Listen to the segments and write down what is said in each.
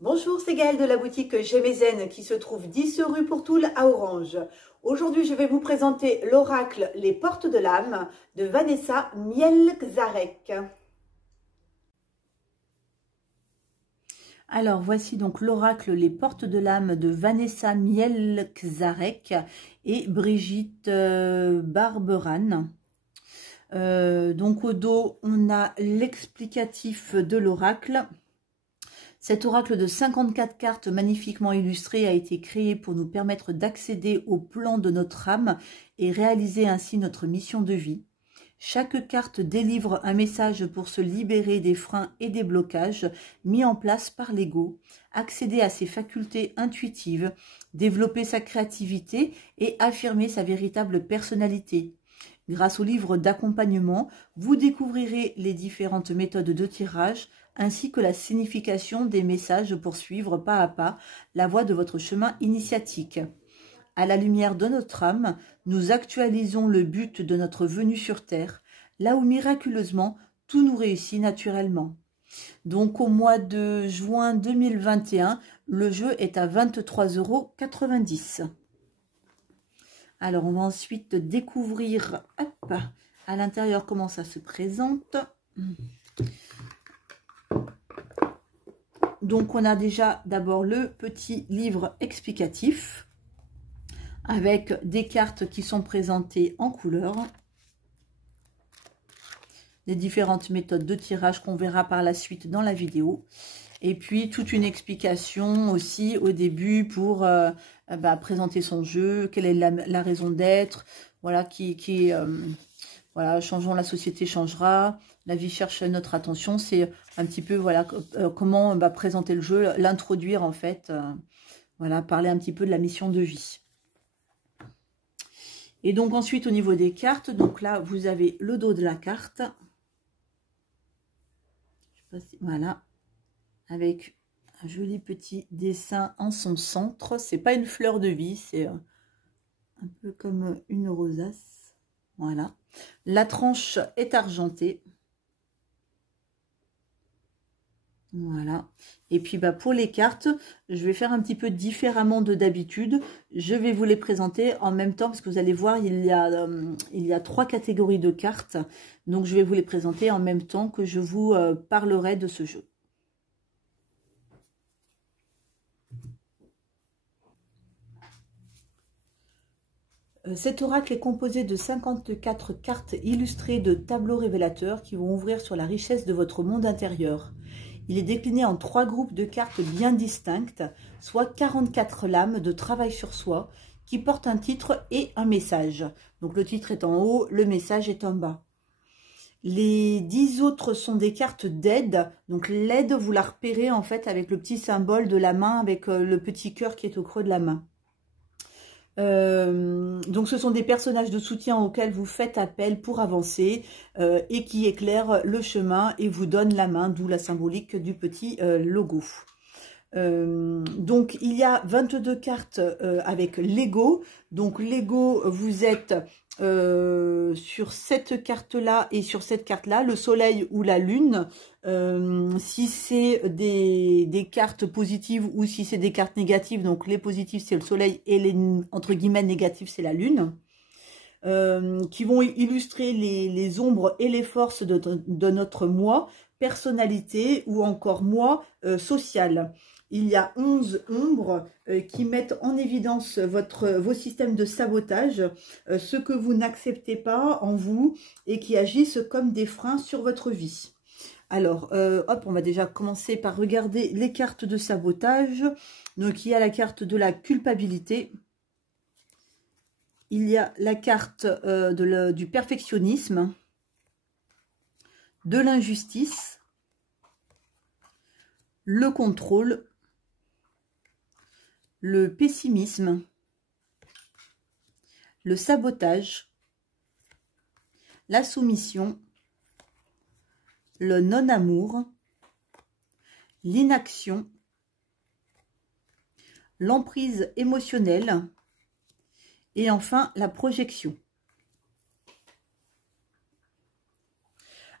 Bonjour, c'est Gaëlle de la boutique Chez Mézène qui se trouve 10 rue Pourtoul à Orange. Aujourd'hui, je vais vous présenter l'oracle Les Portes de l'âme de Vanessa Mielczarek. Alors, voici donc l'oracle Les Portes de l'âme de Vanessa Mielczarek et Brigitte Barberan. Donc au dos, on a l'explicatif de l'oracle. Cet oracle de 54 cartes magnifiquement illustrées a été créé pour nous permettre d'accéder au plan de notre âme et réaliser ainsi notre mission de vie. Chaque carte délivre un message pour se libérer des freins et des blocages mis en place par l'ego, accéder à ses facultés intuitives, développer sa créativité et affirmer sa véritable personnalité. Grâce au livre d'accompagnement, vous découvrirez les différentes méthodes de tirage ainsi que la signification des messages pour suivre pas à pas la voie de votre chemin initiatique. À la lumière de notre âme, nous actualisons le but de notre venue sur Terre, là où miraculeusement tout nous réussit naturellement. Donc au mois de juin 2021, le jeu est à 23,90 €. Alors on va ensuite découvrir à l'intérieur comment ça se présente. Donc on a déjà d'abord le petit livre explicatif avec des cartes qui sont présentées en couleur, les différentes méthodes de tirage qu'on verra par la suite dans la vidéo, et puis toute une explication aussi au début pour présenter son jeu, quelle est la raison d'être, voilà, voilà, changeons, la société changera, la vie cherche notre attention, c'est un petit peu, voilà, comment présenter le jeu, l'introduire en fait, voilà, parler un petit peu de la mission de vie. Et donc ensuite au niveau des cartes, donc là vous avez le dos de la carte, je sais pas si, voilà, avec un joli petit dessin en son centre, c'est pas une fleur de vie, c'est un peu comme une rosace, voilà. La tranche est argentée. Voilà. Et puis pour les cartes, je vais faire un petit peu différemment de d'habitude. Je vais vous les présenter en même temps parce que vous allez voir, il y a 3 catégories de cartes. Donc je vais vous les présenter en même temps que je vous parlerai de ce jeu. Cet oracle est composé de 54 cartes illustrées de tableaux révélateurs qui vont ouvrir sur la richesse de votre monde intérieur. Il est décliné en 3 groupes de cartes bien distinctes, soit 44 lames de travail sur soi, qui portent un titre et un message. Donc le titre est en haut, le message est en bas. Les 10 autres sont des cartes d'aide. Donc l'aide, vous la repérez en fait avec le petit symbole de la main, avec le petit cœur qui est au creux de la main. Donc ce sont des personnages de soutien auxquels vous faites appel pour avancer et qui éclairent le chemin et vous donnent la main, d'où la symbolique du petit logo. Donc il y a 22 cartes avec l'ego. Donc l'ego, vous êtes sur cette carte là et sur cette carte là, le soleil ou la lune. Si c'est des cartes positives ou si c'est des cartes négatives, donc les positives c'est le soleil et les entre guillemets négatives c'est la lune, qui vont illustrer les ombres et les forces de notre moi, personnalité ou encore moi social. Il y a 11 ombres qui mettent en évidence vos systèmes de sabotage, ce que vous n'acceptez pas en vous et qui agissent comme des freins sur votre vie. Alors, hop, on va déjà commencer par regarder les cartes de sabotage. Donc, il y a la carte de la culpabilité. Il y a la carte du perfectionnisme, de l'injustice, le contrôle, le pessimisme, le sabotage, la soumission, le non-amour, l'inaction, l'emprise émotionnelle et enfin la projection.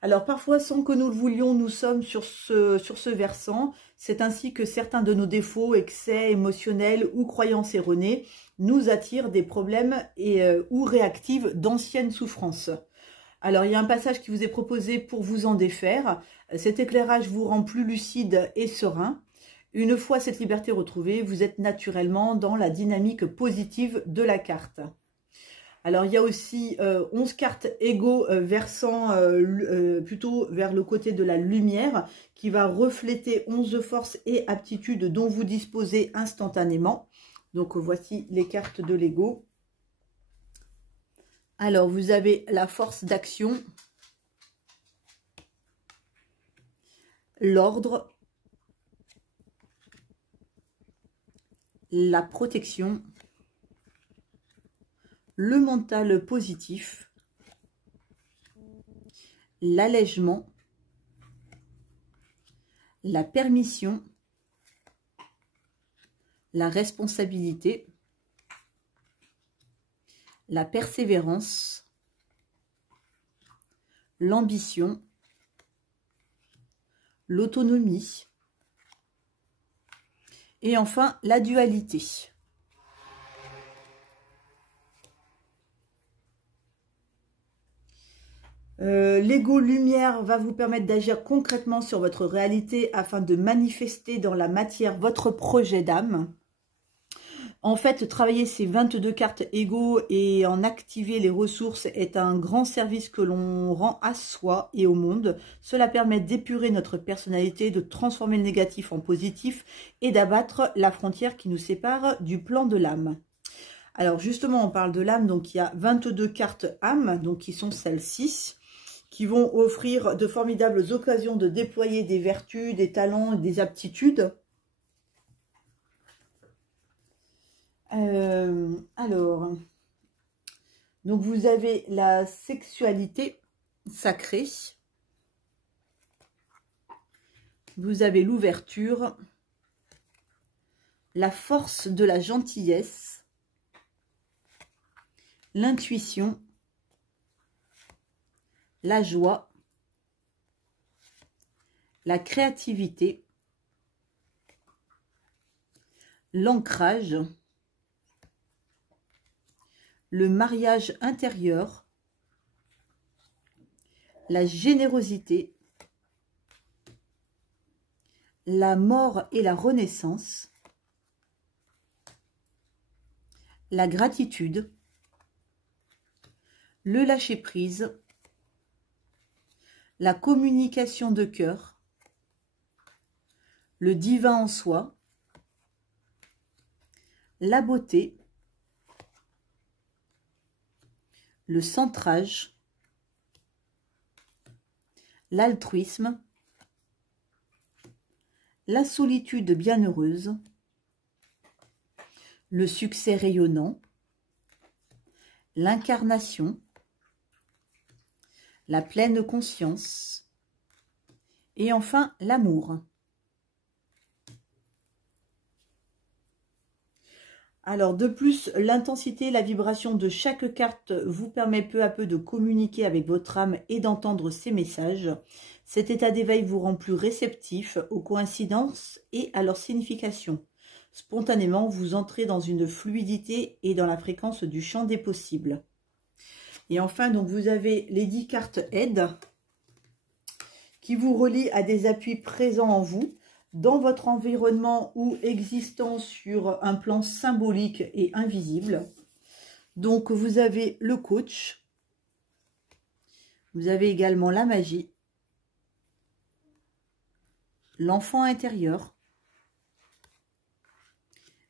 Alors parfois, sans que nous le voulions, nous sommes sur ce versant. C'est ainsi que certains de nos défauts, excès émotionnels ou croyances erronées nous attirent des problèmes ou réactivent d'anciennes souffrances. Alors, il y a un passage qui vous est proposé pour vous en défaire. Cet éclairage vous rend plus lucide et serein. Une fois cette liberté retrouvée, vous êtes naturellement dans la dynamique positive de la carte. Alors, il y a aussi 11 cartes égaux versant plutôt vers le côté de la lumière qui va refléter 11 forces et aptitudes dont vous disposez instantanément. Donc, voici les cartes de l'ego. Alors, vous avez la force d'action, l'ordre, la protection, le mental positif, l'allègement, la permission, la responsabilité, la persévérance, l'ambition, l'autonomie et enfin la dualité. L'ego lumière va vous permettre d'agir concrètement sur votre réalité afin de manifester dans la matière votre projet d'âme. En fait, travailler ces 22 cartes égaux et en activer les ressources est un grand service que l'on rend à soi et au monde. Cela permet d'épurer notre personnalité, de transformer le négatif en positif et d'abattre la frontière qui nous sépare du plan de l'âme. Alors justement, on parle de l'âme, donc il y a 22 cartes âme, donc qui sont celles-ci, qui vont offrir de formidables occasions de déployer des vertus, des talents et des aptitudes. Alors, donc vous avez la sexualité sacrée, vous avez l'ouverture, la force de la gentillesse, l'intuition, la joie, la créativité, l'ancrage, le mariage intérieur, la générosité, la mort et la renaissance, la gratitude, le lâcher-prise, la communication de cœur, le divin en soi, la beauté, le centrage, l'altruisme, la solitude bienheureuse, le succès rayonnant, l'incarnation, la pleine conscience et enfin l'amour. Alors de plus, l'intensité, la vibration de chaque carte vous permet peu à peu de communiquer avec votre âme et d'entendre ses messages. Cet état d'éveil vous rend plus réceptif aux coïncidences et à leur signification. Spontanément, vous entrez dans une fluidité et dans la fréquence du champ des possibles. Et enfin, donc vous avez les 10 cartes aide qui vous relient à des appuis présents en vous, dans votre environnement ou existant sur un plan symbolique et invisible. Donc, vous avez le coach. Vous avez également la magie. L'enfant intérieur.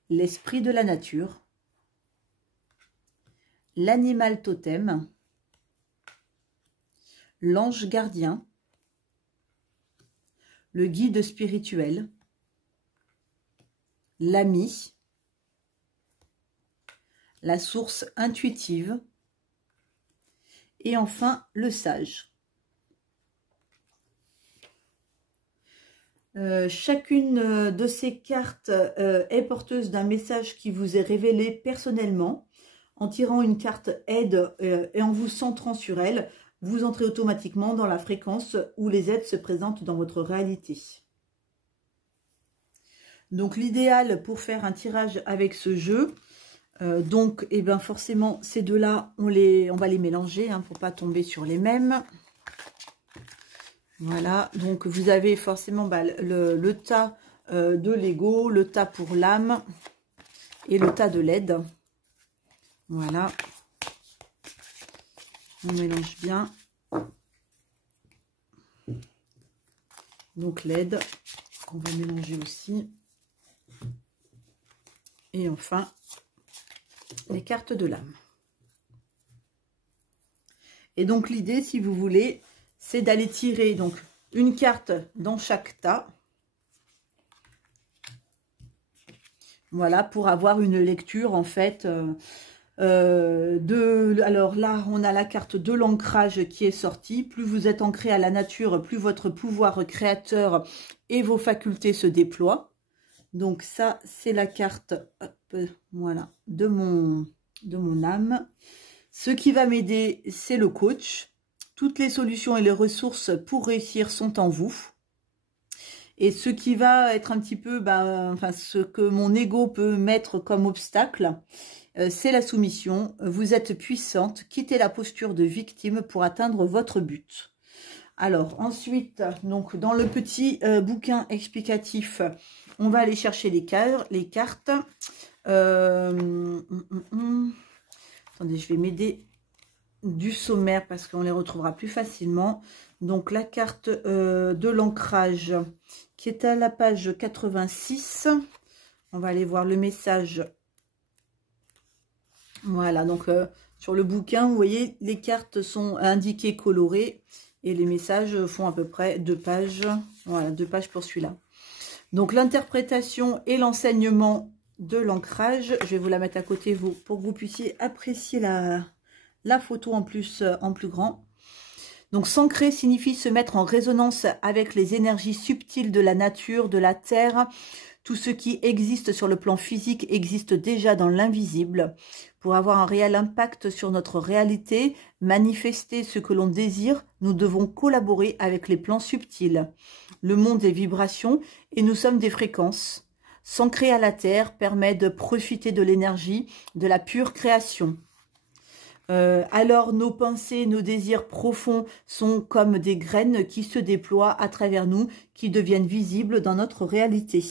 L'esprit de la nature. L'animal totem. L'ange gardien. Le guide spirituel, l'ami, la source intuitive et enfin le sage. Chacune de ces cartes est porteuse d'un message qui vous est révélé personnellement. En tirant une carte aide et en vous centrant sur elle, vous entrez automatiquement dans la fréquence où les aides se présentent dans votre réalité. Donc l'idéal pour faire un tirage avec ce jeu, donc et ben forcément ces deux-là, on va les mélanger hein, pour pas tomber sur les mêmes. Voilà, donc vous avez forcément le tas de Lego, le tas pour l'âme et le tas de LED. Voilà. On mélange bien. Donc LED, on va mélanger aussi. Et enfin, les cartes de l'âme. Et donc l'idée, si vous voulez, c'est d'aller tirer donc une carte dans chaque tas. Voilà, pour avoir une lecture en fait alors là, on a la carte de l'ancrage qui est sortie. Plus vous êtes ancré à la nature, plus votre pouvoir créateur et vos facultés se déploient. Donc ça, c'est la carte voilà, de mon âme. Ce qui va m'aider, c'est le coach. Toutes les solutions et les ressources pour réussir sont en vous. Et ce qui va être un petit peu, enfin, ce que mon ego peut mettre comme obstacle, c'est la soumission. Vous êtes puissante, quittez la posture de victime pour atteindre votre but. Alors ensuite, donc dans le petit bouquin explicatif, on va aller chercher les cartes. Attendez, je vais m'aider du sommaire parce qu'on les retrouvera plus facilement. Donc la carte de l'ancrage qui est à la page 86. On va aller voir le message. Voilà, donc sur le bouquin, vous voyez, les cartes sont indiquées colorées et les messages font à peu près 2 pages. Voilà, 2 pages pour celui-là. Donc l'interprétation et l'enseignement de l'ancrage, je vais vous la mettre à côté pour que vous puissiez apprécier la photo en plus grand. Donc s'ancrer signifie se mettre en résonance avec les énergies subtiles de la nature, de la terre. Tout ce qui existe sur le plan physique existe déjà dans l'invisible. Pour avoir un réel impact sur notre réalité, manifester ce que l'on désire, nous devons collaborer avec les plans subtils. Le monde est vibration et nous sommes des fréquences. S'ancrer à la terre permet de profiter de l'énergie de la pure création. Alors nos pensées, nos désirs profonds sont comme des graines qui se déploient à travers nous, qui deviennent visibles dans notre réalité.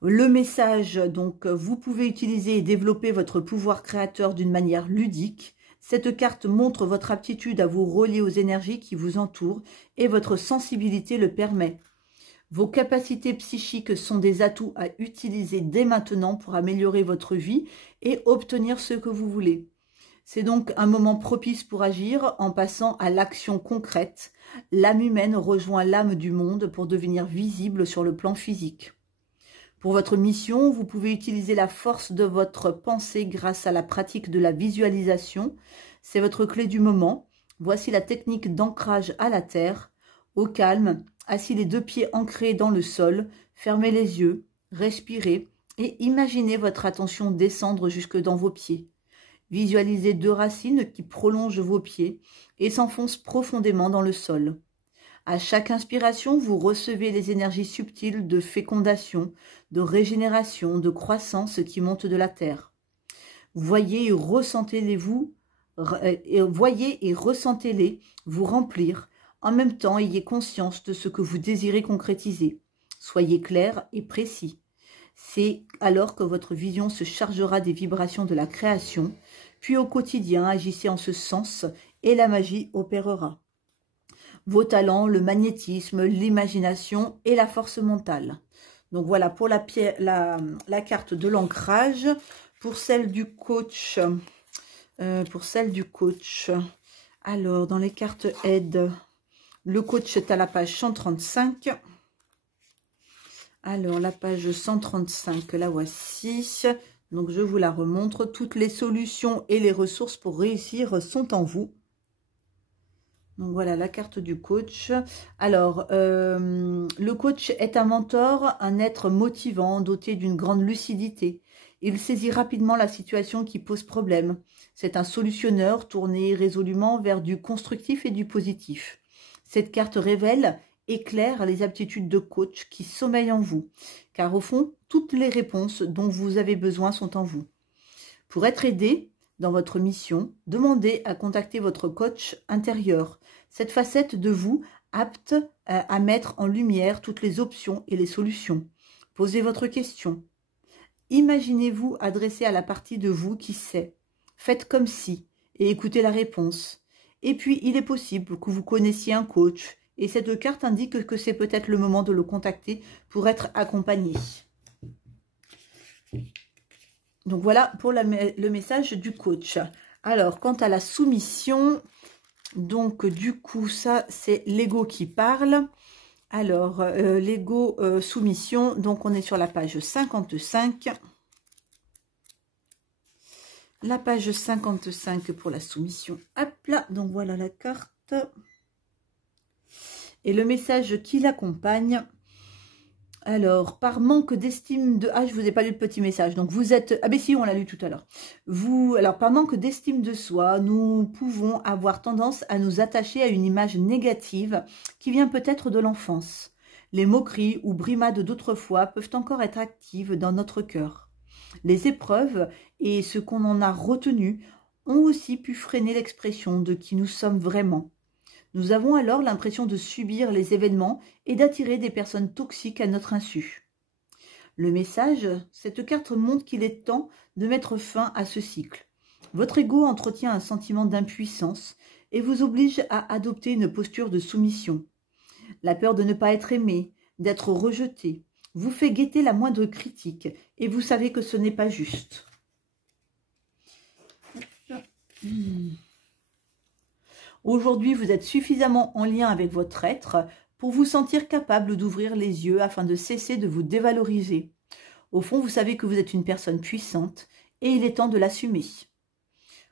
Le message, donc, vous pouvez utiliser et développer votre pouvoir créateur d'une manière ludique. Cette carte montre votre aptitude à vous relier aux énergies qui vous entourent et votre sensibilité le permet. Vos capacités psychiques sont des atouts à utiliser dès maintenant pour améliorer votre vie et obtenir ce que vous voulez. C'est donc un moment propice pour agir en passant à l'action concrète. L'âme humaine rejoint l'âme du monde pour devenir visible sur le plan physique. Pour votre mission, vous pouvez utiliser la force de votre pensée grâce à la pratique de la visualisation. C'est votre clé du moment. Voici la technique d'ancrage à la terre. Au calme, assis les 2 pieds ancrés dans le sol, fermez les yeux, respirez et imaginez votre attention descendre jusque dans vos pieds. Visualisez 2 racines qui prolongent vos pieds et s'enfoncent profondément dans le sol. À chaque inspiration, vous recevez les énergies subtiles de fécondation, de régénération, de croissance qui montent de la terre. Voyez et ressentez-les vous remplir. En même temps, ayez conscience de ce que vous désirez concrétiser. Soyez clair et précis. C'est alors que votre vision se chargera des vibrations de la création, puis au quotidien, agissez en ce sens et la magie opérera. Vos talents, le magnétisme, l'imagination et la force mentale. Donc voilà pour la carte de l'ancrage. Pour celle du coach, alors dans les cartes aide, le coach est à la page 135. Alors la page 135, la voici. Donc je vous la remontre. Toutes les solutions et les ressources pour réussir sont en vous. Donc voilà la carte du coach. Alors, le coach est un mentor, un être motivant, doté d'une grande lucidité. Il saisit rapidement la situation qui pose problème. C'est un solutionneur tourné résolument vers du constructif et du positif. Cette carte révèle éclaire les aptitudes de coach qui sommeillent en vous. Car au fond, toutes les réponses dont vous avez besoin sont en vous. Pour être aidé dans votre mission, demandez à contacter votre coach intérieur, cette facette de vous apte à mettre en lumière toutes les options et les solutions. Posez votre question. Imaginez-vous adressé à la partie de vous qui sait. Faites comme si et écoutez la réponse. Et puis, il est possible que vous connaissiez un coach et cette carte indique que c'est peut-être le moment de le contacter pour être accompagné. Donc voilà pour le message du coach. Alors, quant à la soumission, donc du coup, ça c'est l'ego qui parle. Alors, l'ego soumission, donc on est sur la page 55. La page 55 pour la soumission. Hop là, donc voilà la carte. Et le message qui l'accompagne. Alors, par manque d'estime de... Ah, je vous ai pas lu le petit message. Donc, vous êtes... Ah, ben si, on l'a lu tout à l'heure. Alors, par manque d'estime de soi, nous pouvons avoir tendance à nous attacher à une image négative qui vient peut-être de l'enfance. Les moqueries ou brimades d'autrefois peuvent encore être actives dans notre cœur. Les épreuves et ce qu'on en a retenu ont aussi pu freiner l'expression de qui nous sommes vraiment. Nous avons alors l'impression de subir les événements et d'attirer des personnes toxiques à notre insu. Le message, cette carte montre qu'il est temps de mettre fin à ce cycle. Votre ego entretient un sentiment d'impuissance et vous oblige à adopter une posture de soumission. La peur de ne pas être aimé, d'être rejeté, vous fait guetter la moindre critique et vous savez que ce n'est pas juste. Aujourd'hui, vous êtes suffisamment en lien avec votre être pour vous sentir capable d'ouvrir les yeux afin de cesser de vous dévaloriser. Au fond, vous savez que vous êtes une personne puissante et il est temps de l'assumer.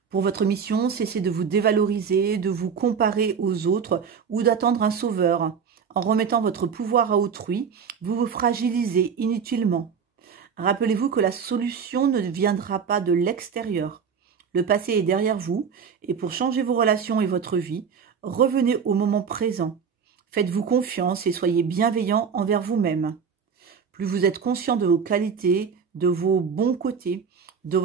Pour votre mission, cessez de vous dévaloriser, de vous comparer aux autres ou d'attendre un sauveur. En remettant votre pouvoir à autrui, vous vous fragilisez inutilement. Rappelez-vous que la solution ne viendra pas de l'extérieur. Le passé est derrière vous et pour changer vos relations et votre vie, revenez au moment présent. Faites-vous confiance et soyez bienveillant envers vous-même. Plus vous êtes conscient de vos qualités, de vos bons côtés, de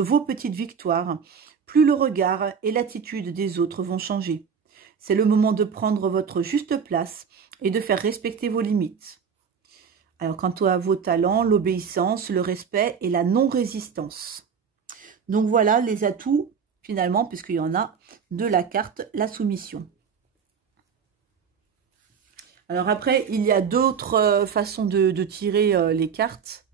vos petites victoires, plus le regard et l'attitude des autres vont changer. C'est le moment de prendre votre juste place et de faire respecter vos limites. Alors, quant à vos talents, l'obéissance, le respect et la non-résistance. Donc voilà les atouts, finalement, puisqu'il y en a, de la carte, la soumission. Alors après, il y a d'autres façons de tirer les cartes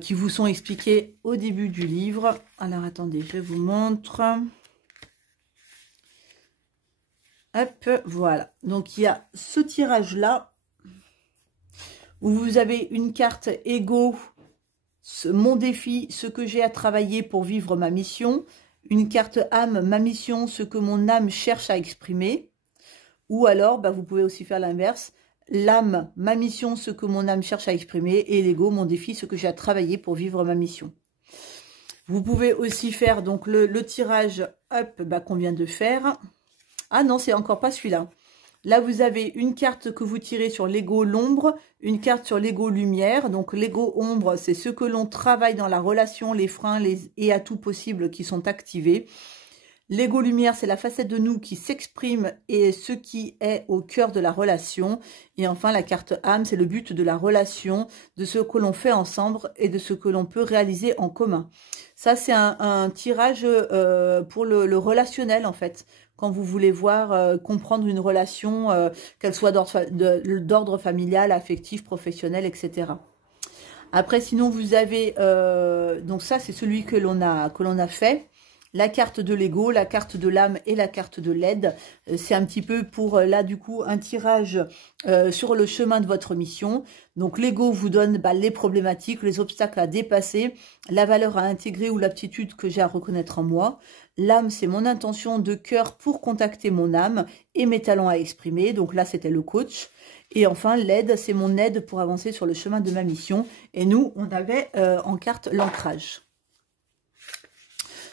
qui vous sont expliquées au début du livre. Alors attendez, je vous montre. Hop, voilà. Donc il y a ce tirage-là, où vous avez une carte ego, mon défi, ce que j'ai à travailler pour vivre ma mission. Une carte âme, ma mission, ce que mon âme cherche à exprimer. Ou alors, vous pouvez aussi faire l'inverse. L'âme, ma mission, ce que mon âme cherche à exprimer. Et l'ego, mon défi, ce que j'ai à travailler pour vivre ma mission. Vous pouvez aussi faire donc le tirage qu'on vient de faire. Ah non, c'est encore pas celui-là. Là, vous avez une carte que vous tirez sur l'ego l'ombre, une carte sur l'ego lumière. Donc, l'ego ombre, c'est ce que l'on travaille dans la relation, les freins et atouts possibles qui sont activés. L'ego lumière, c'est la facette de nous qui s'exprime et ce qui est au cœur de la relation. Et enfin, la carte âme, c'est le but de la relation, de ce que l'on fait ensemble et de ce que l'on peut réaliser en commun. Ça, c'est un tirage pour le relationnel, en fait. Quand vous voulez voir, comprendre une relation, qu'elle soit d'ordre familial, affectif, professionnel, etc. Après, sinon, vous avez... donc ça, c'est celui que l'on a fait. La carte de l'ego, la carte de l'âme et la carte de l'aide. C'est un petit peu pour, là, du coup, un tirage sur le chemin de votre mission. Donc, l'ego vous donne les problématiques, les obstacles à dépasser, la valeur à intégrer ou l'aptitude que j'ai à reconnaître en moi. L'âme, c'est mon intention de cœur pour contacter mon âme et mes talents à exprimer. Donc là, c'était le coach. Et enfin, l'aide, c'est mon aide pour avancer sur le chemin de ma mission. Et nous, on avait en carte l'ancrage.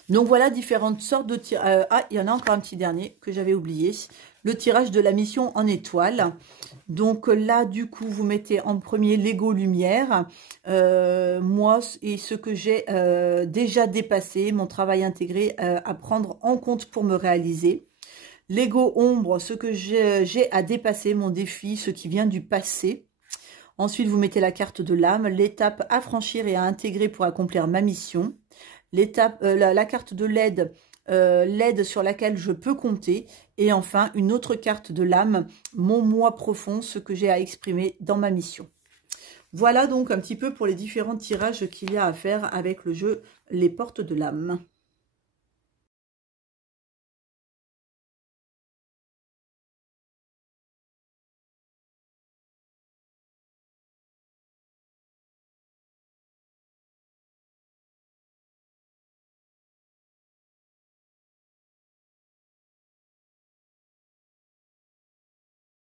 Donc voilà différentes sortes de tirages. Ah, il y en a encore un petit dernier que j'avais oublié. le tirage de la mission en étoile. Donc là, du coup, vous mettez en premier l'ego lumière, moi et ce que j'ai déjà dépassé, mon travail intégré à prendre en compte pour me réaliser. L'ego ombre, ce que j'ai à dépasser, mon défi, ce qui vient du passé. Ensuite, vous mettez la carte de l'âme, l'étape à franchir et à intégrer pour accomplir ma mission. L'étape, la carte de l'aide, l'aide sur laquelle je peux compter. Et enfin, une autre carte de l'âme, mon moi profond, ce que j'ai à exprimer dans ma mission. Voilà donc un petit peu pour les différents tirages qu'il y a à faire avec le jeu Les Portes de l'âme.